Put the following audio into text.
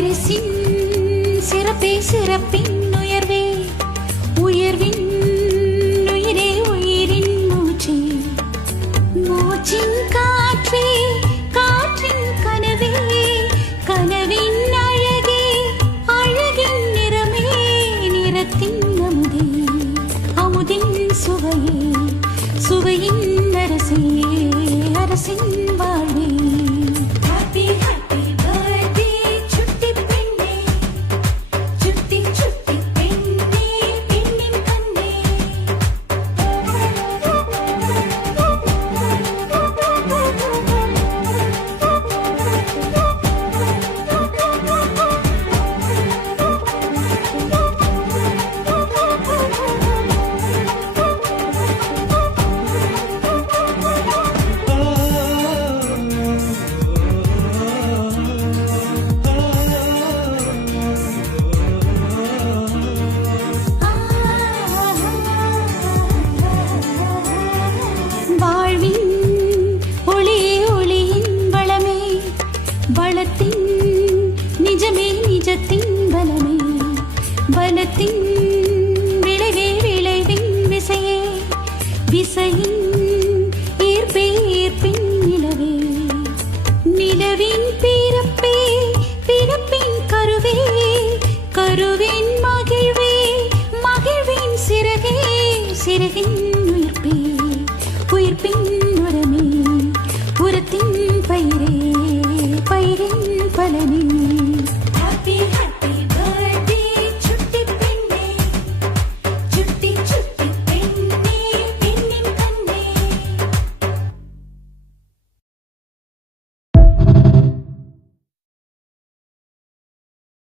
பரிசின் சிறப்பே சிறப்பின் உயர்வே உயர்வின் உயிரே உயிரின் மூச்சே மூச்சின் காற்றே காற்றின் கனவே கனவின் அழகே அழகின் நிறமே நிறத்தின் அமுதே அமுதின் சுவையே சுவையின் அரசே அரசின் வாழ்வே பலத்தின் நிஜமே நிஜத்தின் பலமே பலத்தின் விளைவே விளைவின் விசையே விசையின் ஈர்ப்பே ஈர்ப்பின் நிலவே நிலவின் பிறப்பே பிறப்பின் கருவே கருவின் மகிழ்வே மகிழ்வின் சிறகே சிறகின் உயிர்ப்பே உயிர்ப்பின் உரமே உரத்தின் பயிரே பயிரின் பலனே